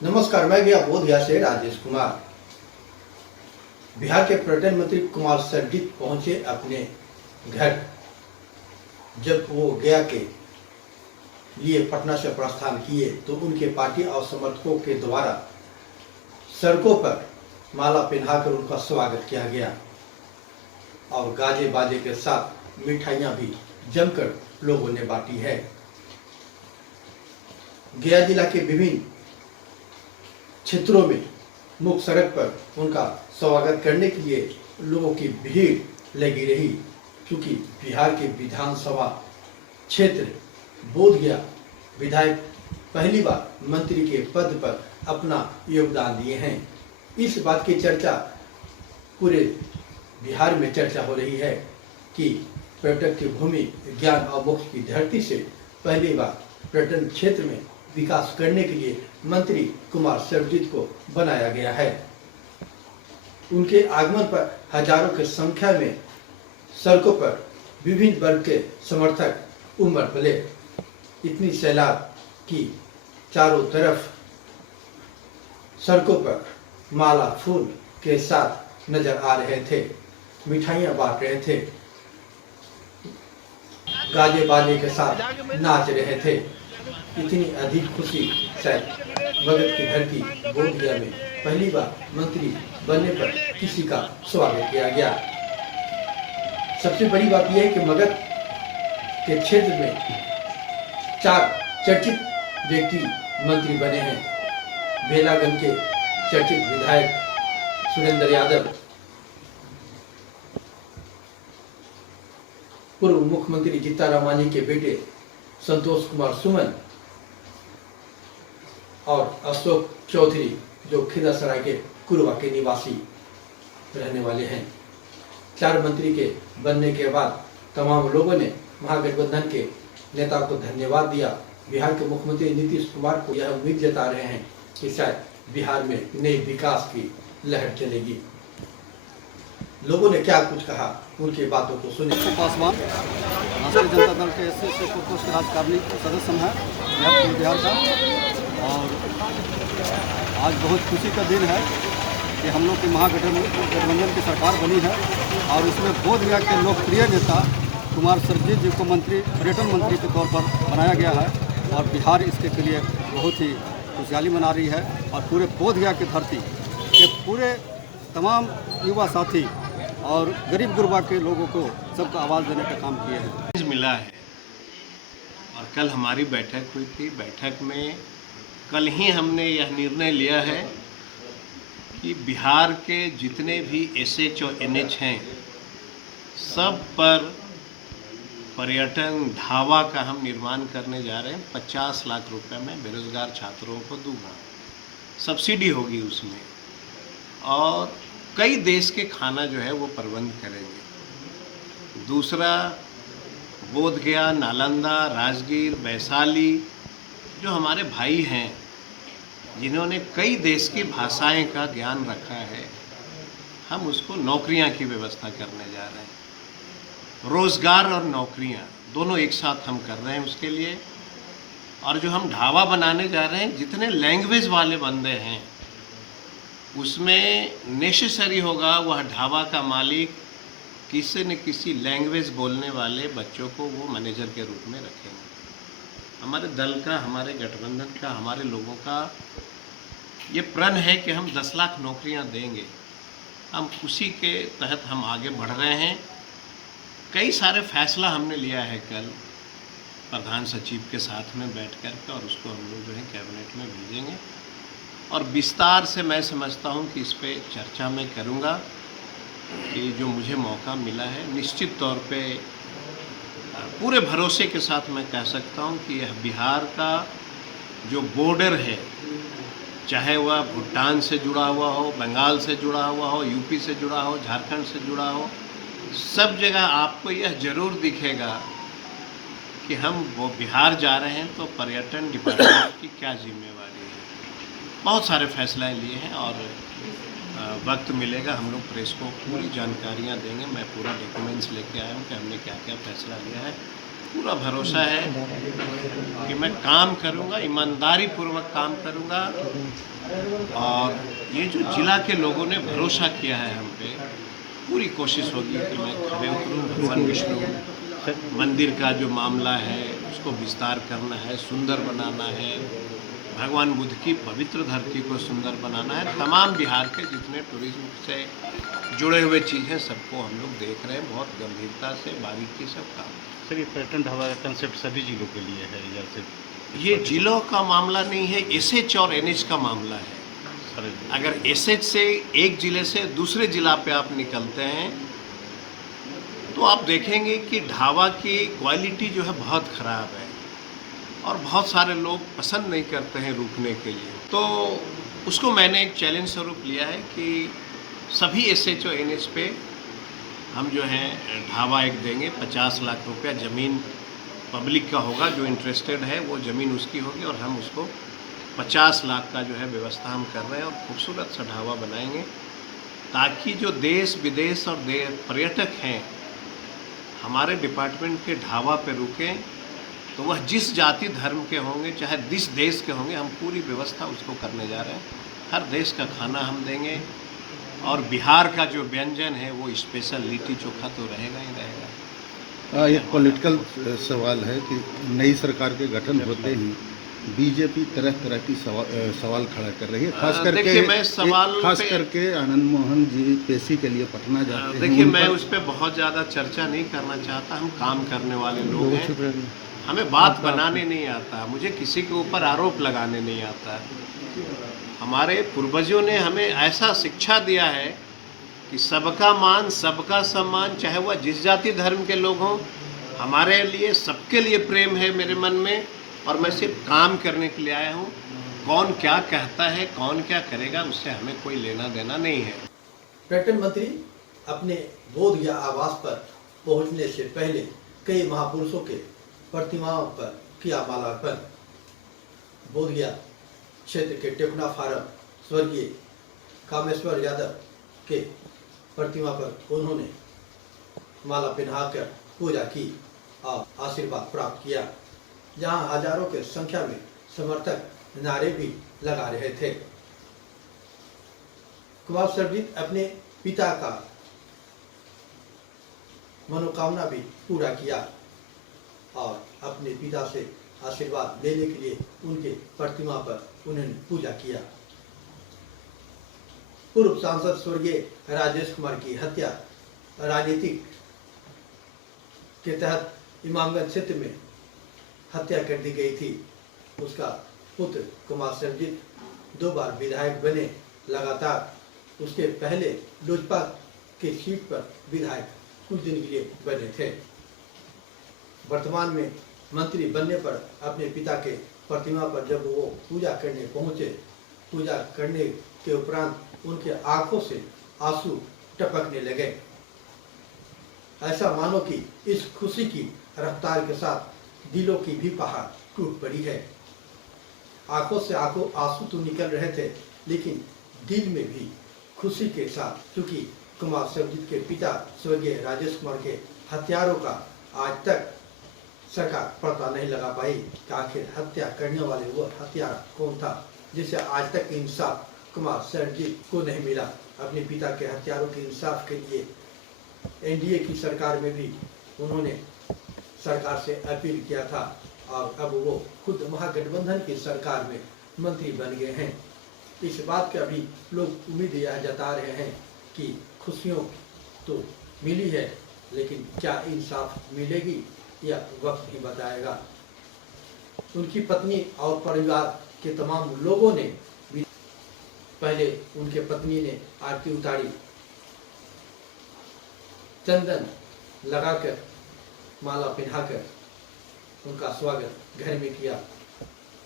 नमस्कार, मैं गया बोधगया से राजेश कुमार। बिहार के पर्यटन मंत्री कुमार सर्जित पहुंचे अपने घर। जब वो गया के लिए पटना से प्रस्थान किए तो उनके पार्टी और समर्थकों के द्वारा सड़कों पर माला पहनाकर उनका स्वागत किया गया और गाजे बाजे के साथ मिठाइयां भी जमकर लोगों ने बांटी है। गया जिला के विभिन्न क्षेत्रों में मुख्य सड़क पर उनका स्वागत करने के लिए लोगों की भीड़ लगी रही, क्योंकि बिहार के विधानसभा क्षेत्र बोधगया विधायक पहली बार मंत्री के पद पर अपना योगदान दिए हैं। इस बात की चर्चा पूरे बिहार में चर्चा हो रही है कि पर्यटक की भूमि ज्ञान और मोक्ष की धरती से पहली बार पर्यटन क्षेत्र में विकास करने के लिए मंत्री कुमार सर्जित को बनाया गया है। उनके आगमन पर हजारों की संख्या में सड़कों पर विभिन्न वर्ग के समर्थक उमड़ पड़े। इतनी सैलाब की चारों तरफ सड़कों पर माला फूल के साथ नजर आ रहे थे, मिठाइयां बांट रहे थे, गाजे बाजे के साथ नाच रहे थे। इतनी अधिक खुशी शायद मगध की धरती बोधगया में पहली बार मंत्री बनने पर किसी का स्वागत किया गया। सबसे बड़ी बात यह है कि मगध के क्षेत्र में 4 चर्चित व्यक्ति मंत्री बने हैं। बेलागंज के चर्चित विधायक सुरेंद्र यादव, पूर्व मुख्यमंत्री जीतन राम के बेटे संतोष कुमार सुमन और अशोक चौधरी, जो खिदसराय के कुरवा के निवासी रहने वाले हैं। 4 मंत्री के बनने के बाद तमाम लोगों ने महागठबंधन के नेता को धन्यवाद दिया। बिहार के मुख्यमंत्री नीतीश कुमार को यह उम्मीद जता रहे हैं कि शायद बिहार में नई विकास की लहर चलेगी। लोगों ने क्या कुछ कहा, उनकी बातों को सुने। पासवान राष्ट्रीय जनता दल के एस कोष के राजकारिणी सदस्य हैं बिहार का, और आज बहुत खुशी का दिन है कि हम लोग की महागठबंधन की सरकार बनी है और उसमें बोधगया के लोकप्रिय नेता कुमार सर्जित जी को पर्यटन मंत्री के तौर पर बनाया गया है। और बिहार इसके लिए बहुत ही खुशहाली मना रही है और पूरे बोधगया की धरती के पूरे तमाम युवा साथी और गरीब गुरबा के लोगों को सबको आवाज़ देने का काम किए हैं। मिला है और कल हमारी बैठक हुई थी। बैठक में कल ही हमने यह निर्णय लिया है कि बिहार के जितने भी SH और NH हैं, सब पर पर्यटन ढाबा का हम निर्माण करने जा रहे हैं। 50 लाख रुपए में बेरोजगार छात्रों को दूंगा, सब्सिडी होगी उसमें, और कई देश के खाना जो है वो प्रबंध करेंगे। दूसरा, बोधगया, नालंदा, राजगीर, वैशाली, जो हमारे भाई हैं जिन्होंने कई देश की भाषाएं का ज्ञान रखा है, हम उसको नौकरियां की व्यवस्था करने जा रहे हैं। रोज़गार और नौकरियां दोनों एक साथ हम कर रहे हैं उसके लिए। और जो हम ढाबा बनाने जा रहे हैं, जितने लैंग्वेज वाले बंदे हैं उसमें नेसेसरी होगा वह ढाबा का मालिक किसी न किसी लैंग्वेज बोलने वाले बच्चों को वो मैनेजर के रूप में रखेंगे। हमारे दल का, हमारे गठबंधन का, हमारे लोगों का ये प्रण है कि हम 10 लाख नौकरियां देंगे। हम उसी के तहत हम आगे बढ़ रहे हैं। कई सारे फैसला हमने लिया है कल प्रधान सचिव के साथ में बैठ कर के, और उसको हम लोग जो है कैबिनेट में भेजेंगे और विस्तार से मैं समझता हूं कि इस पे चर्चा मैं करूंगा कि जो मुझे मौका मिला है, निश्चित तौर पे पूरे भरोसे के साथ मैं कह सकता हूं कि यह बिहार का जो बॉर्डर है, चाहे वह भूटान से जुड़ा हुआ हो, बंगाल से जुड़ा हुआ हो, यूपी से जुड़ा हो, झारखंड से जुड़ा हो, सब जगह आपको यह जरूर दिखेगा कि हम वो बिहार जा रहे हैं तो पर्यटन डिपार्टमेंट की क्या जिम्मेवारी है। बहुत सारे फैसले लिए हैं और वक्त मिलेगा हम लोग प्रेस को पूरी जानकारियां देंगे। मैं पूरा डॉक्यूमेंट्स लेके आया हूं कि हमने क्या क्या फैसला लिया है पूरा भरोसा है कि मैं काम करूंगा, ईमानदारी पूर्वक काम करूंगा। और ये जो जिला के लोगों ने भरोसा किया है हम पे, पूरी कोशिश होगी कि मैं खड़े उतरूं। भगवान विष्णु मंदिर का जो मामला है उसको विस्तार करना है, सुंदर बनाना है, भगवान बुद्ध की पवित्र धरती को सुंदर बनाना है। तमाम बिहार के जितने टूरिज्म से जुड़े हुए चीज़ें सबको हम लोग देख रहे हैं, बहुत गंभीरता से, बारीकी से काम। सर, ये पर्यटन ढाबा का कंसेप्ट सभी जिलों के लिए है या सिर्फ? ये जिलों का मामला नहीं है, एसएच और एनएच का मामला है। सर, अगर एसएच से एक जिले से दूसरे जिला पे आप निकलते हैं तो आप देखेंगे कि ढाबा की क्वालिटी जो है बहुत ख़राब है और बहुत सारे लोग पसंद नहीं करते हैं रुकने के लिए। तो उसको मैंने एक चैलेंज स्वरूप लिया है कि सभी एसएच और एनएच पे हम जो है ढाबा एक देंगे। 50 लाख रुपया ज़मीन पब्लिक का होगा, जो इंटरेस्टेड है वो ज़मीन उसकी होगी और हम उसको 50 लाख का जो है व्यवस्था हम कर रहे हैं और खूबसूरत सा ढाबा बनाएंगे ताकि जो देश विदेश और पर्यटक हैं हमारे डिपार्टमेंट के ढाबा पे रुकें तो वह जिस जाति धर्म के होंगे, चाहे जिस देश के होंगे, हम पूरी व्यवस्था उसको करने जा रहे हैं। हर देश का खाना हम देंगे और बिहार का जो व्यंजन है वो स्पेशल लिट्टी चोखा तो रहेगा ही रहेगा। एक पॉलिटिकल सवाल है कि नई सरकार के गठन होते ही बीजेपी तरह तरह की सवाल खड़ा कर रही है, खास करके आनंद मोहन जी पेशी के लिए पटना जाते हैं। देखिए, मैं उस पर बहुत ज़्यादा चर्चा नहीं करना चाहता। हम काम करने वाले लोग हैं, हमें बात बनाने नहीं आता, मुझे किसी के ऊपर आरोप लगाने नहीं आता। हमारे पूर्वजों ने हमें ऐसा शिक्षा दिया है कि सबका मान, सबका सम्मान, चाहे वह जिस जाति धर्म के लोग हों। हमारे लिए सबके लिए प्रेम है मेरे मन में और मैं सिर्फ काम करने के लिए आया हूँ। कौन क्या कहता है, कौन क्या करेगा, उससे हमें कोई लेना देना नहीं है। पर्यटन मंत्री अपने बोध गया आवास पर पहुंचने से पहले कई महापुरुषों के प्रतिमाओं पर किया मालार्पण। बोध गया क्षेत्र के टेकुना फार्म स्वर्गीय कामेश्वर यादव के प्रतिमा पर उन्होंने माला पहनाकर पूजा की और आशीर्वाद प्राप्त किया। जहां हजारों के संख्या में समर्थक नारे भी लगा रहे थे। कुमार सर्वजीत अपने पिता का मनोकामना भी पूरा किया और अपने पिता से आशीर्वाद लेने के लिए उनके प्रतिमा पर उन्होंने पूजा किया। पूर्व सांसद स्वर्गीय राजेश कुमार की हत्या राजनीतिक के तहत इमामगंज क्षेत्र में हत्या कर दी गई थी। उसका पुत्र कुमार सर्वजीत 2 बार विधायक बने लगातार। उसके पहले लोजपा की सीट पर विधायक कुछ दिन के लिए बने थे। वर्तमान में मंत्री बनने पर अपने पिता के प्रतिमा पर जब वो पूजा करने पहुंचे, पूजा करने के उपरांत उनके आंखों से आंसू टपकने लगे। ऐसा मानो कि इस खुशी की रफ्तार के साथ दिलों की भी पहाड़ टूट पड़ी है। आंखों से आंसू तो निकल रहे थे, लेकिन दिल में भी खुशी के साथ, क्योंकि कुमार सर्वजीत के पिता स्वर्गीय राजेश कुमार के हत्यारों का आज तक सरकार पता नहीं लगा पाई कि आखिर हत्या करने वाले वो हत्यारा कौन था, जिसे आज तक इंसाफ कुमार सर्वजीत को नहीं मिला। अपने पिता के हत्यारों के इंसाफ के लिए एनडीए की सरकार में भी उन्होंने सरकार से अपील किया था और अब वो खुद महागठबंधन की सरकार में मंत्री बन गए हैं। इस बात का भी लोग उम्मीद यह जता रहे हैं कि खुशियों तो मिली है, लेकिन क्या इंसाफ मिलेगी यह वक्त ही बताएगा। उनकी पत्नी और परिवार के तमाम लोगों ने भी पहले उनके पत्नी ने आरती उतारी, चंदन लगाकर माला पहनाकर उनका स्वागत घर में किया।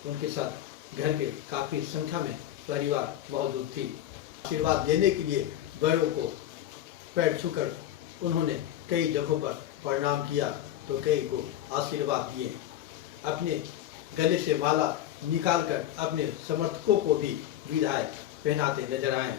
उनके साथ घर के काफी संख्या में परिवार मौजूद थी। आशीर्वाद लेने के लिए बड़ों को पैर छूकर उन्होंने कई जगहों पर प्रणाम किया तो कई को आशीर्वाद दिए। अपने गले से माला निकालकर अपने समर्थकों को भी विदाई पहनाते नजर आए।